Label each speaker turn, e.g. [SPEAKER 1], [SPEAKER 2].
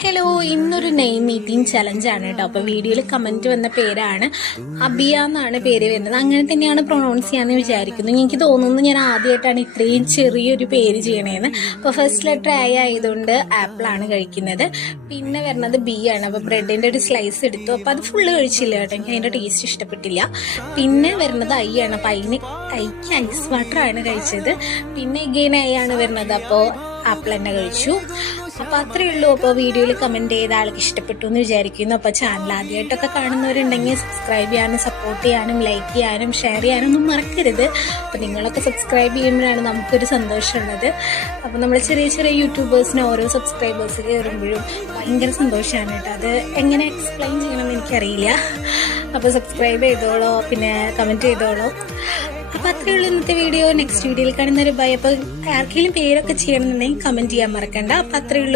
[SPEAKER 1] Hello ഇന്നൊരു name meeting ചലഞ്ചാണ് കേട്ടോ. അപ്പോൾ വീഡിയോയിൽ കമന്റ് വന്ന പേരാണ് അബിയ എന്നാണ് പേര് വരുന്നത്. അങ്ങനെ തന്നെയാണ് പ്രൊണൗൺസ് ചെയ്യാമെന്ന് വിചാരിക്കുന്നു. എനിക്ക് തോന്നുന്നു ഞാൻ ആദ്യമായിട്ടാണ് ഇത്രയും ചെറിയൊരു പേര് ചെയ്യണേന്ന്. അപ്പോൾ ഫസ്റ്റ് ലെറ്റർ ഐ ആയതുകൊണ്ട് ആപ്പിളാണ് കഴിക്കുന്നത്. പിന്നെ വരുന്നത് ബി ആണ്. അപ്പോൾ ബ്രെഡിന്റെ ഒരു സ്ലൈസ് എടുത്തു. അപ്പോൾ അത് ഫുള്ള് കഴിച്ചില്ല കേട്ടോ. എനിക്ക് അതിന്റെ ടേസ്റ്റ് ഇഷ്ടപ്പെട്ടില്ല. പിന്നെ വരുന്നത് ഐ ആണ്. അപ്പോൾ അതിന് ഐക്ക് ഐസ് വാട്ടർ ആണ് കഴിച്ചത്. പിന്നെ എഗെയിൻ ഐ ആണ് വരുന്നത്. അപ്പോൾ ആപ്പിൾ തന്നെ കഴിച്ചു. അപ്പോൾ അത്രയേ ഉള്ളൂ. അപ്പോൾ വീഡിയോയിൽ കമന്റ് ചെയ്ത ആൾക്ക് ഇഷ്ടപ്പെട്ടു എന്ന് വിചാരിക്കുന്നു. അപ്പോൾ ചാനൽ ആദ്യമായിട്ടൊക്കെ കാണുന്നവരുണ്ടെങ്കിൽ സബ്സ്ക്രൈബ് ചെയ്യാനും സപ്പോർട്ട് ചെയ്യാനും ലൈക്ക് ചെയ്യാനും ഷെയർ ചെയ്യാനും ഒന്നും മറക്കരുത്. അപ്പോൾ നിങ്ങളൊക്കെ സബ്സ്ക്രൈബ് ചെയ്യുമ്പോഴാണ് നമുക്കൊരു സന്തോഷമുള്ളത്. അപ്പോൾ നമ്മൾ ചെറിയ ചെറിയ യൂട്യൂബേഴ്സിന് ഓരോ സബ്സ്ക്രൈബേഴ്സ് കയറുമ്പോഴും ഭയങ്കര സന്തോഷമാണ് കേട്ടോ. അത് എങ്ങനെ എക്സ്പ്ലെയിൻ ചെയ്യണമെന്ന് എനിക്കറിയില്ല. അപ്പോൾ സബ്സ്ക്രൈബ് ചെയ്തോളോ പിന്നെ കമന്റ് ചെയ്തോളോ. അപ്പൊ അത്രയുള്ള ഇന്നത്തെ വീഡിയോ നെക്സ്റ്റ് വീഡിയോയിൽ കാണുന്ന ഒരു ബൈ അപ്പൊ ആർക്കെങ്കിലും പേരൊക്കെ ചെയ്യണമെന്നുണ്ടെങ്കിൽ കമന്റ് ചെയ്യാൻ മറക്കണ്ട. അപ്പൊ അത്രയേ